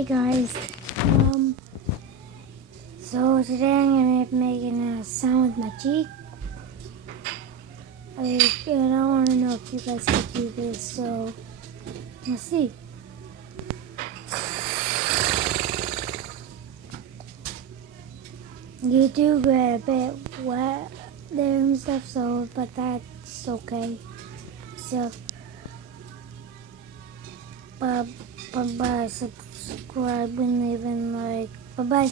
Hey guys, so today I'm gonna be making a sound with my cheek. And I want to know if you guys can do this. So let's see. You do get a bit wet there and stuff, so but that's okay. So, but subscribe and leave a like. Bye bye.